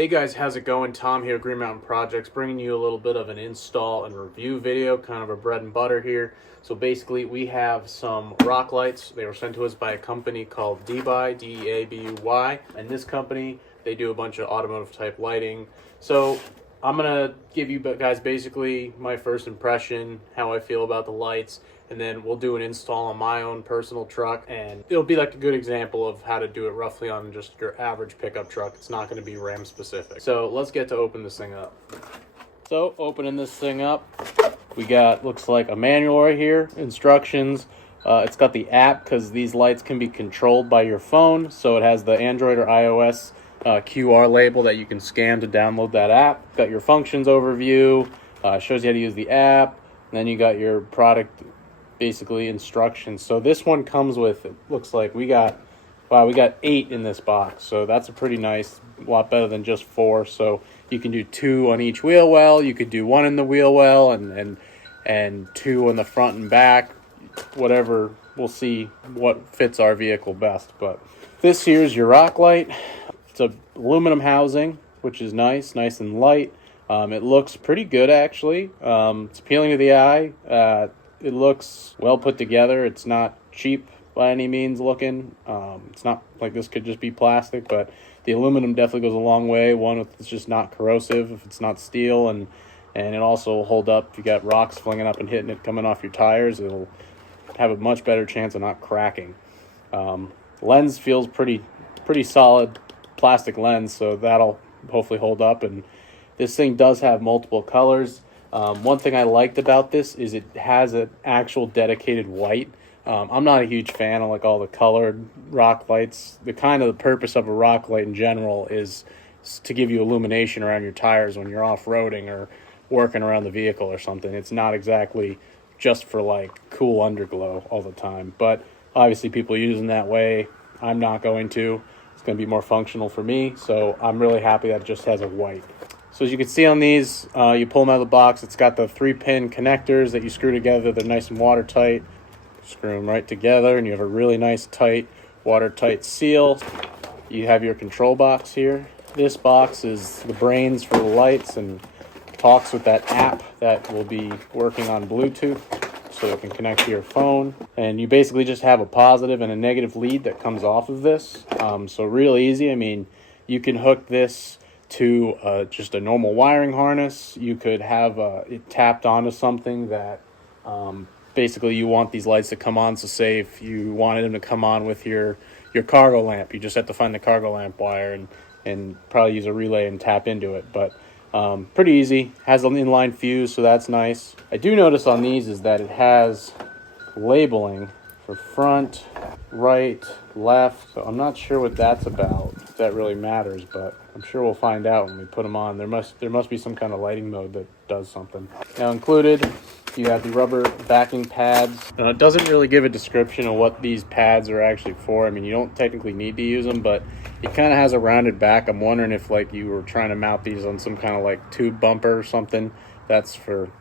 Hey guys, how's it going? Tom here, Green Mountain Projects, bringing you a little bit of an install and review video, kind of a bread and butter here. So basically, we have some rock lights. They were sent to us by a company called Deabuy, D-E-A-B-U-Y, and this company, they do a bunch of automotive type lighting. So I'm gonna give you guys basically my first impression, how I feel about the lights, and then we'll do an install on my own personal truck, and it'll be like a good example of how to do it roughly on just your average pickup truck. It's not going to be Ram specific. So let's get to open this thing up. So opening this thing up, we got, looks like a manual right here, instructions. It's got the app because these lights can be controlled by your phone. So it has the Android or iOS QR label that you can scan to download that app. Got your functions overview, shows you how to use the app. And then you got your product basically instructions. So this one comes with, it looks like we got 8 in this box. So that's a pretty nice, a lot better than just 4. So you can do 2 on each wheel well, you could do 1 in the wheel well, and 2 on the front and back, whatever. We'll see what fits our vehicle best. But this here is your rock light. It's a aluminum housing, which is nice and light. It looks pretty good actually. It's appealing to the eye. It looks well put together. It's not cheap by any means looking. It's not like this could just be plastic, but the aluminum definitely goes a long way. One, it's just not corrosive if it's not steel, and it also will hold up. If you got rocks flinging up and hitting it coming off your tires, it'll have a much better chance of not cracking. Lens feels pretty solid plastic lens, so that'll hopefully hold up. And this thing does have multiple colors. One thing I liked about this is it has an actual dedicated white. I'm not a huge fan of like all the colored rock lights. The purpose of a rock light in general is to give you illumination around your tires when you're off-roading or working around the vehicle or something. It's not exactly just for like cool underglow all the time, but obviously people use them that way. I'm not going to. It's going to be more functional for me, so I'm really happy that it just has a white. So as you can see on these, you pull them out of the box. It's got the 3-pin connectors that you screw together. They're nice and watertight. Screw them right together, and you have a really nice, tight, watertight seal. You have your control box here. This box is the brains for the lights and talks with that app that will be working on Bluetooth, so it can connect to your phone. And you basically just have a positive and a negative lead that comes off of this. So real easy. I mean, you can hook this to just a normal wiring harness. You could have it tapped onto something that basically you want these lights to come on. So say if you wanted them to come on with your cargo lamp, you just have to find the cargo lamp wire and probably use a relay and tap into it. But pretty easy. Has an inline fuse, so that's nice. I do notice on these is that it has labeling for front, right, left. So I'm not sure what that's about, if that really matters, but I'm sure we'll find out when we put them on. There must be some kind of lighting mode that does something. Now included, you have the rubber backing pads. Now it doesn't really give a description of what these pads are actually for. I mean, you don't technically need to use them, but it kind of has a rounded back. I'm wondering if like you were trying to mount these on some kind of like tube bumper or something. That's to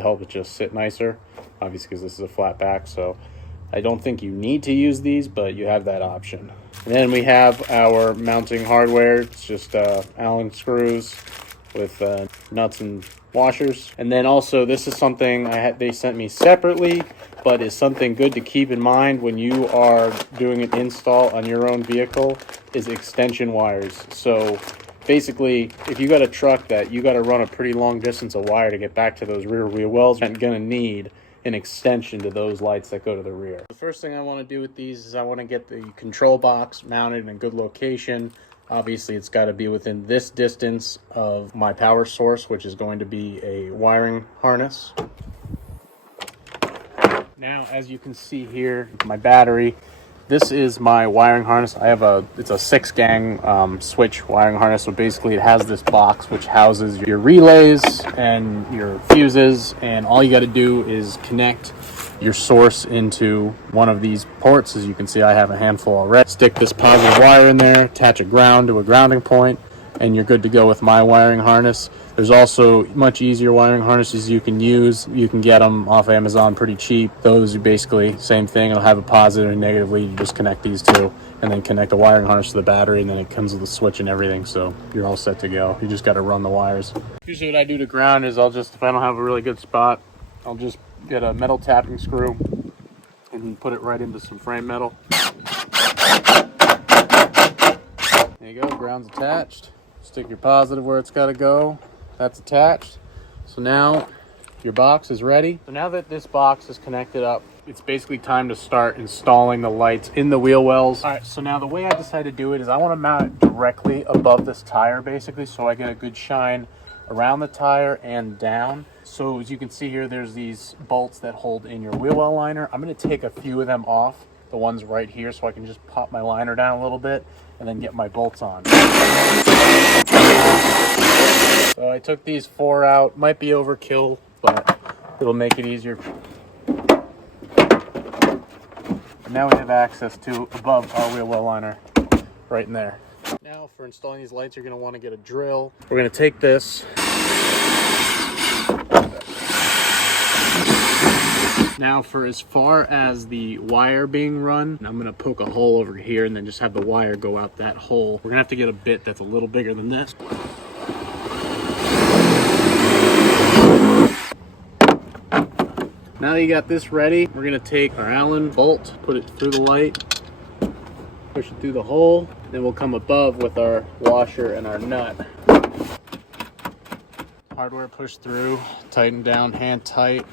help it just sit nicer, obviously because this is a flat back, so I don't think you need to use these, but you have that option. And then we have our mounting hardware. It's just Allen screws with nuts and washers. And then also, this is something they sent me separately, but is something good to keep in mind when you are doing an install on your own vehicle, is extension wires. So basically, if you got a truck that you got to run a pretty long distance of wire to get back to those rear wheel wells, you're going to need an extension to those lights that go to the rear. The first thing I want to do with these is I want to get the control box mounted in a good location. Obviously, it's got to be within this distance of my power source, which is going to be a wiring harness. Now, as you can see here, my battery, this is my wiring harness. It's a 6-gang switch wiring harness. So basically it has this box which houses your relays and your fuses, and all you got to do is connect your source into one of these ports. As you can see, I have a handful already. Stick this positive wire in there, attach a ground to a grounding point, and you're good to go with my wiring harness. There's also much easier wiring harnesses you can use. You can get them off Amazon pretty cheap. Those are basically same thing. It'll have a positive and negative lead. You just connect these two and then connect a wiring harness to the battery, and then it comes with a switch and everything, so you're all set to go. You just got to run the wires. Usually what I do to ground is if I don't have a really good spot, I'll just get a metal tapping screw and put it right into some frame metal. There you go, ground's attached. Stick your positive where it's got to go. That's attached. So now your box is ready. So now that this box is connected up, it's basically time to start installing the lights in the wheel wells. All right, so now the way I decided to do it is I want to mount it directly above this tire, basically, so I get a good shine around the tire and down. So as you can see here, there's these bolts that hold in your wheel well liner. I'm going to take a few of them off, the ones right here, so I can just pop my liner down a little bit and then get my bolts on. So I took these 4 out. Might be overkill, but it'll make it easier. And now we have access to above our wheel well liner right in there. Now for installing these lights, you're going to want to get a drill. We're going to take this. Now for as far as the wire being run, I'm going to poke a hole over here and then just have the wire go out that hole. We're going to have to get a bit that's a little bigger than this. Now that you got this ready, we're going to take our Allen bolt, put it through the light, push it through the hole, then we'll come above with our washer and our nut. Hardware pushed through, tighten down, hand tight.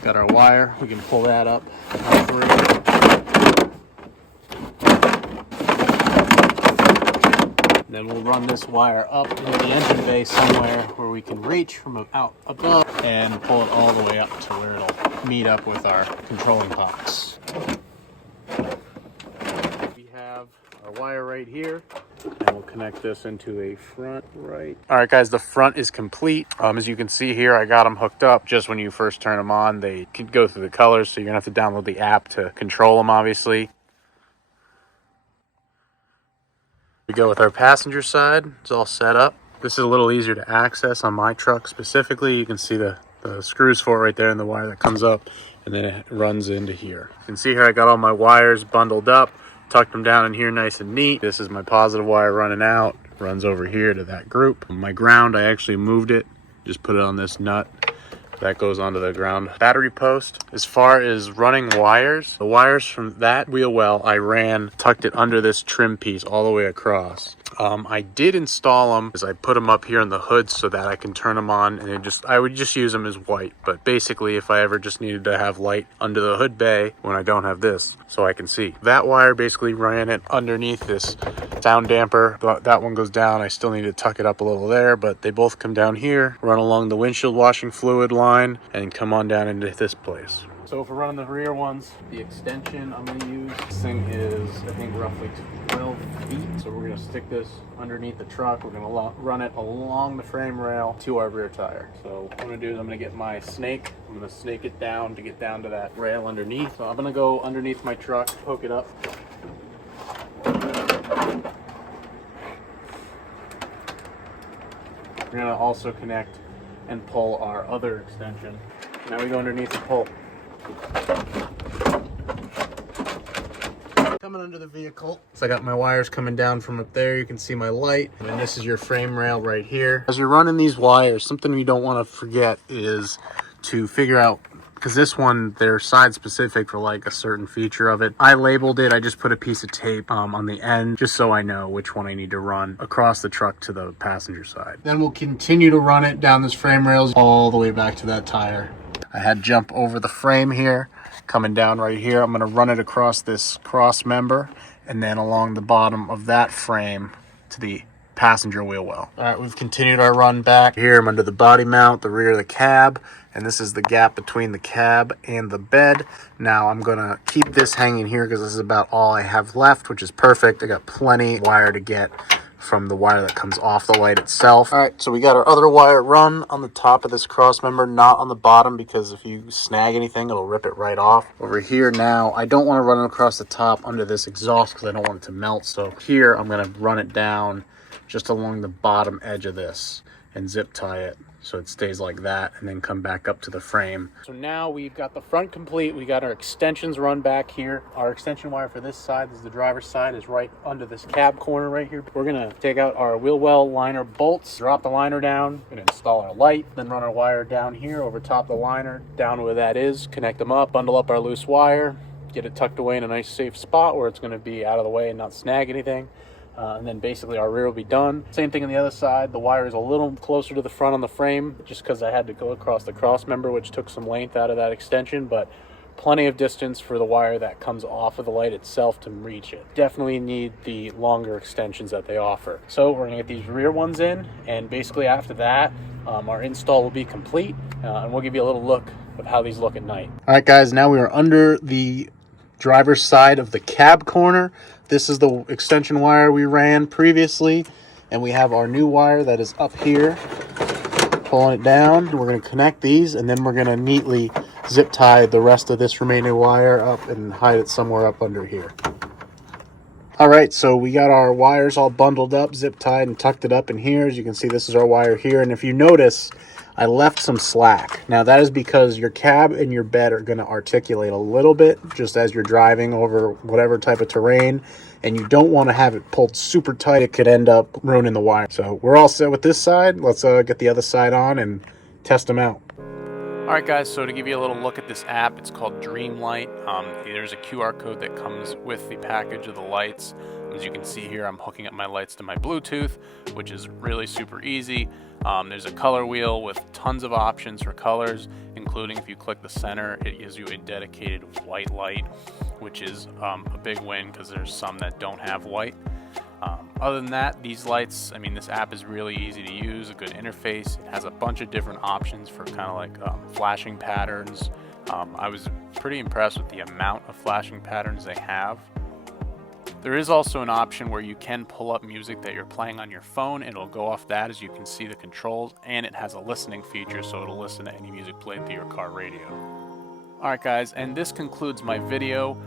Got our wire, we can pull that up through. Then we'll run this wire up into the engine bay somewhere where we can reach from out above and pull it all the way up to where it'll meet up with our controlling box. We have our wire right here, and we'll connect this into a front right. All right, guys, the front is complete. As you can see here, I got them hooked up. Just when you first turn them on, they can go through the colors, so you're gonna have to download the app to control them, obviously. We go with our passenger side. It's all set up. This is a little easier to access on my truck specifically. You can see the screws for it right there and the wire that comes up, and then it runs into here. You can see here I got all my wires bundled up, tucked them down in here nice and neat. This is my positive wire running out, runs over here to that group. My ground, I actually moved it, just put it on this nut. That goes onto the ground battery post. As far as running wires, the wires from that wheel well, I tucked it under this trim piece all the way across. I did install them as I put them up here in the hood so that I can turn them on, and I would just use them as white. But basically, if I ever just needed to have light under the hood bay when I don't have this, so I can see. That wire basically ran it underneath this sound damper. That one goes down. I still need to tuck it up a little there, but they both come down here, run along the windshield washing fluid line, and come on down into this place. So if we're running the rear ones, the extension I'm going to use, this thing is, I think, roughly 12 feet. So we're going to stick this underneath the truck. We're going to run it along the frame rail to our rear tire. So what I'm going to do is I'm going to get my snake. I'm going to snake it down to get down to that rail underneath. So I'm going to go underneath my truck, poke it up. We're going to also connect and pull our other extension. Now we go underneath the pole. Coming under the vehicle. So I got my wires coming down from up there. You can see my light. And this is your frame rail right here. As you're running these wires, something you don't want to forget is to figure out, because this one, they're side specific for like a certain feature of it. I labeled it. I just put a piece of tape on the end just so I know which one I need to run across the truck to the passenger side. Then we'll continue to run it down this frame rails all the way back to that tire. I had to jump over the frame here, coming down right here. I'm going to run it across this cross member and then along the bottom of that frame to the passenger wheel well. All right, we've continued our run back. Here I'm under the body mount, the rear of the cab, and this is the gap between the cab and the bed. Now I'm going to keep this hanging here because this is about all I have left, which is perfect. I got plenty of wire to get from the wire that comes off the light itself. All right, so we got our other wire run on the top of this cross member, not on the bottom, because if you snag anything, it'll rip it right off. Over here now, I don't want to run it across the top under this exhaust because I don't want it to melt. So here I'm going to run it down just along the bottom edge of this and zip tie it so it stays like that, and then come back up to the frame. So now we've got the front complete. We got our extensions run back here. Our extension wire for this side, this is the driver's side, is right under this cab corner right here. We're gonna take out our wheel well liner bolts, drop the liner down, gonna install our light, then run our wire down here over top the liner, down where that is, connect them up, bundle up our loose wire, get it tucked away in a nice safe spot where it's gonna be out of the way and not snag anything. And then basically our rear will be done. Same thing on the other side. The wire is a little closer to the front on the frame just because I had to go across the cross member, which took some length out of that extension, but plenty of distance for the wire that comes off of the light itself to reach it. Definitely need the longer extensions that they offer. So we're gonna get these rear ones in, and basically after that, our install will be complete, and we'll give you a little look of how these look at night. All right, guys, now we are under the driver's side of the cab corner. This is the extension wire we ran previously, and we have our new wire that is up here. Pulling it down, we're going to connect these, and then we're going to neatly zip tie the rest of this remaining wire up and hide it somewhere up under here. All right, so we got our wires all bundled up, zip tied, and tucked it up in here. As you can see, this is our wire here, and if you notice, I left some slack. Now that is because your cab and your bed are going to articulate a little bit just as you're driving over whatever type of terrain, and you don't want to have it pulled super tight. It could end up ruining the wire. So we're all set with this side. Let's get the other side on and test them out. All right, guys, so to give you a little look at this app, it's called Dreamlight. There's a QR code that comes with the package of the lights. As you can see here, I'm hooking up my lights to my Bluetooth, which is really super easy. There's a color wheel with tons of options for colors, including if you click the center, it gives you a dedicated white light, which is a big win because there's some that don't have white. Other than that, these lights, I mean, this app is really easy to use, a good interface. It has a bunch of different options for kind of like flashing patterns. I was pretty impressed with the amount of flashing patterns they have. There is also an option where you can pull up music that you're playing on your phone, and it'll go off that as you can see the controls, and it has a listening feature, so it'll listen to any music played through your car radio. Alright guys, and this concludes my video.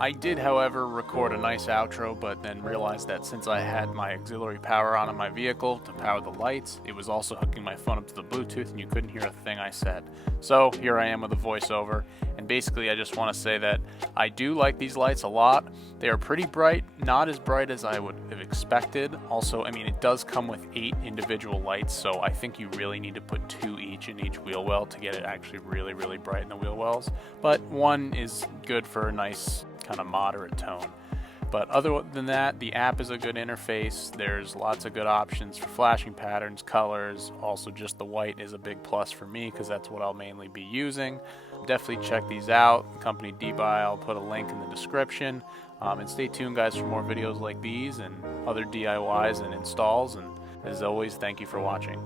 I did, however, record a nice outro, but then realized that since I had my auxiliary power on in my vehicle to power the lights, it was also hooking my phone up to the Bluetooth, and you couldn't hear a thing I said. So here I am with a voiceover, and basically I just want to say that I do like these lights a lot. They are pretty bright, not as bright as I would have expected. Also, I mean, it does come with 8 individual lights, so I think you really need to put 2 each in each wheel well to get it actually really, really bright in the wheel wells. But one is good for a nice kind of moderate tone. But other than that, the app is a good interface. There's lots of good options for flashing patterns, colors. Also, just the white is a big plus for me because that's what I'll mainly be using. Definitely check these out. The company D-Buy, I'll put a link in the description. And stay tuned, guys, for more videos like these and other DIYs and installs. And as always, thank you for watching.